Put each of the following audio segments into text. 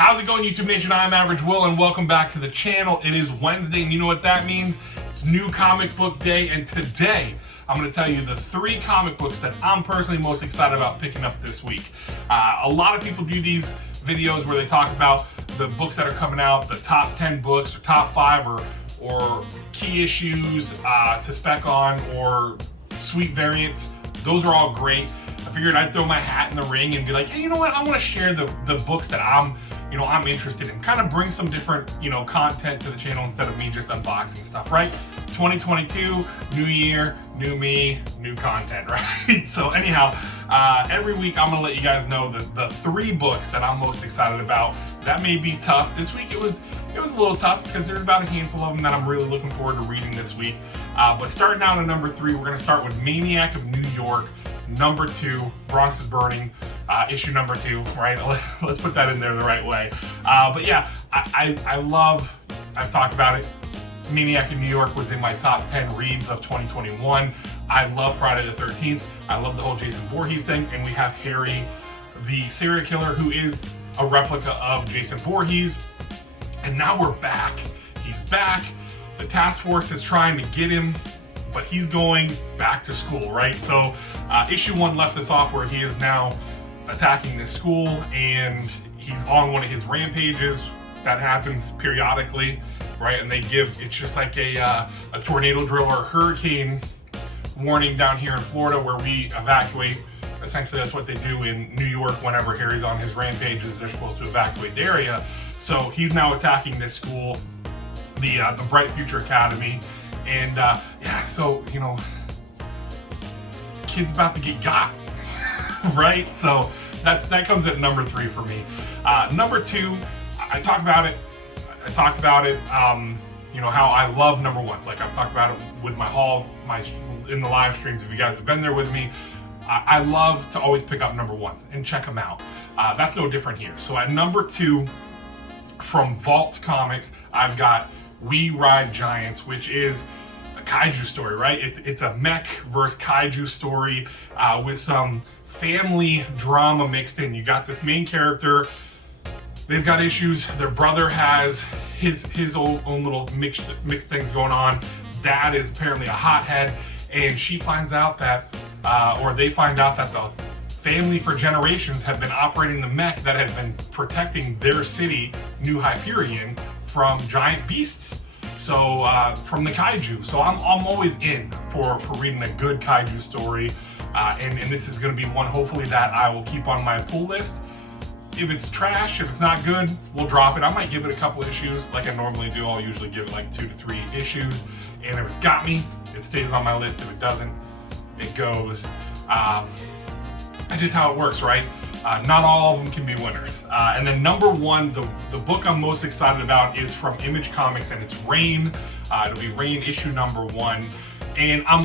How's it going, YouTube Nation? I'm Average Will, and welcome back to the channel. It is Wednesday, and you know what that means? It's new comic book day, and today I'm going to tell you the 3 comic books that I'm personally most excited about picking up this week. A lot of people do these videos where they talk about the books that are coming out, the top 10 books, or top 5, or key issues to spec on, or sweet variants. Those are all great. I figured I'd throw my hat in the ring and be like, hey, you know what? I want to share the books that I'm interested in. Kind of bring some different, content to the channel instead of me just unboxing stuff, right? 2022, new year, new me, new content, right? So anyhow, every week I'm gonna let you guys know the 3 books that I'm most excited about. That may be tough. This week it was a little tough because there's about a handful of them that I'm really looking forward to reading this week. But starting out at number 3, we're gonna start with Maniac of New York. Number 2, Bronx is Burning, issue number 2, right? Let's put that in there the right way. But yeah, I love, I've talked about it, Maniac in New York was in my top 10 reads of 2021. I love Friday the 13th. I love the whole Jason Voorhees thing. And we have Harry, the serial killer, who is a replica of Jason Voorhees. And now we're back. He's back. The task force is trying to get him, but he's going back to school, right? So issue 1 left us off where he is now attacking this school, and he's on one of his rampages that happens periodically, right? And they give, it's just like a tornado drill or a hurricane warning down here in Florida where we evacuate. Essentially, that's what they do in New York whenever Harry's on his rampages. They're supposed to evacuate the area. So he's now attacking this school, the Bright Future Academy. And yeah, so, kid's about to get got, right? So that comes at number 3 for me. Number 2, I talked about it, how I love number 1s. Like I've talked about it with my haul, in the live streams. If you guys have been there with me, I love to always pick up number 1s and check them out. That's no different here. So at number 2, from Vault Comics, I've got We Ride Giants, which is a kaiju story, right? It's a mech versus kaiju story with some family drama mixed in. You got this main character, they've got issues, their brother has his own little mixed things going on. Dad is apparently a hothead, and she finds out that, or they find out that the family for generations have been operating the mech that has been protecting their city, New Hyperion, from giant beasts. So from the kaiju. So I'm always in for reading a good kaiju story, and this is going to be one hopefully that I will keep on my pull list. If it's trash, if it's not good, we'll drop it. I might give it a couple issues like I normally do. I'll usually give it like 2 to 3 issues, and if it's got me, it stays on my list. If it doesn't, it goes. That's just how it works, right? Not all of them can be winners. And then number 1, the book I'm most excited about is from Image Comics, and it's Rain. It'll be Rain issue number 1. And I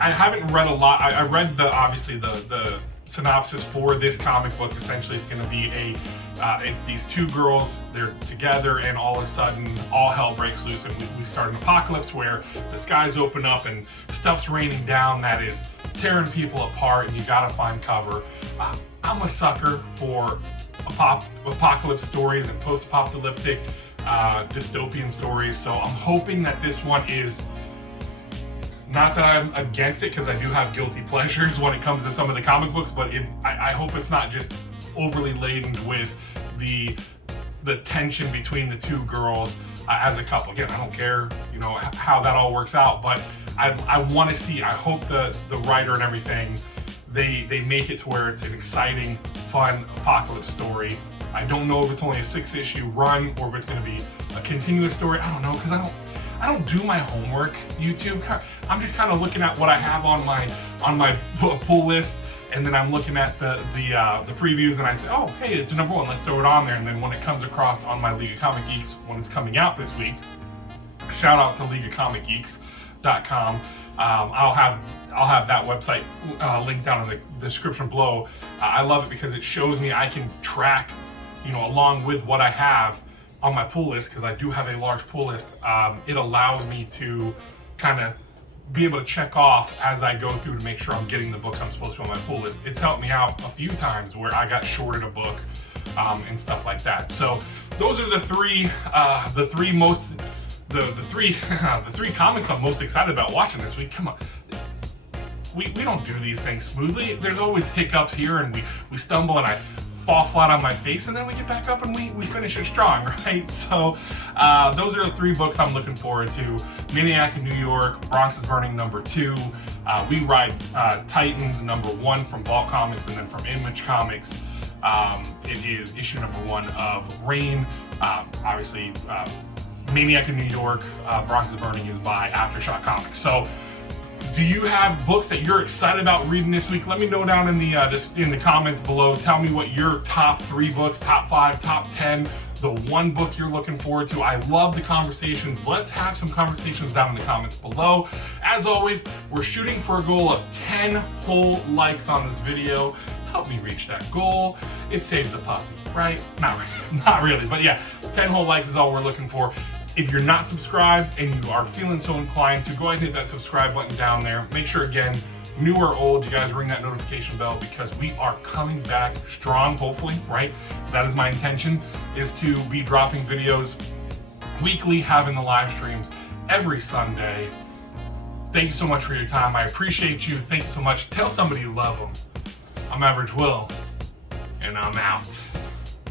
haven't read a lot. I read obviously the synopsis for this comic book. Essentially, it's going to be it's these 2 girls, they're together, and all of a sudden all hell breaks loose, and we start an apocalypse where the skies open up and stuff's raining down that is tearing people apart, and you gotta find cover. I'm a sucker for apocalypse stories and post-apocalyptic dystopian stories, so I'm hoping that this one is, not that I'm against it because I do have guilty pleasures when it comes to some of the comic books, but I hope it's not just overly laden with the tension between the 2 girls as a couple. Again, I don't care, how that all works out, but I want to see. I hope the writer and everything, they make it to where it's an exciting, fun apocalypse story. I don't know if it's only a 6-issue run or if it's going to be a continuous story. I don't know, because I don't do my homework, YouTube. I'm just kind of looking at what I have on my pull list, and then I'm looking at the previews, and I say, oh, hey, it's a number 1. Let's throw it on there. And then when it comes across on my League of Comic Geeks when it's coming out this week, shout out to LeagueOfComicGeeks.com. I'll have that website linked down in the description below. I love it because it shows me I can track, along with what I have on my pull list, because I do have a large pull list. It allows me to kind of be able to check off as I go through to make sure I'm getting the books I'm supposed to on my pull list. It's helped me out a few times where I got shorted a book and stuff like that. So those are the three comics I'm most excited about watching this week. Come on. We don't do these things smoothly. There's always hiccups here, and we stumble and I fall flat on my face, and then we get back up and we finish it strong, right? So those are the 3 books I'm looking forward to. Maniac in New York, Bronx is Burning #2, We Ride Titans #1 from Vault Comics and then from Image Comics. It is issue #1 of Rain. Obviously, Maniac in New York, Bronx is Burning is by Aftershock Comics. So do you have books that you're excited about reading this week? Let me know down in the comments below. Tell me what your top 3 books, top 5, top 10, the one book you're looking forward to. I love the conversations. Let's have some conversations down in the comments below. As always, we're shooting for a goal of 10 whole likes on this video. Help me reach that goal. It saves a puppy, right? Not really, but yeah, 10 whole likes is all we're looking for. If you're not subscribed and you are feeling so inclined to, go ahead and hit that subscribe button down there. Make sure, again, new or old, you guys ring that notification bell because we are coming back strong, hopefully, right? That is my intention, is to be dropping videos weekly, having the live streams every Sunday. Thank you so much for your time. I appreciate you. Thank you so much. Tell somebody you love them. I'm Average Will, and I'm out.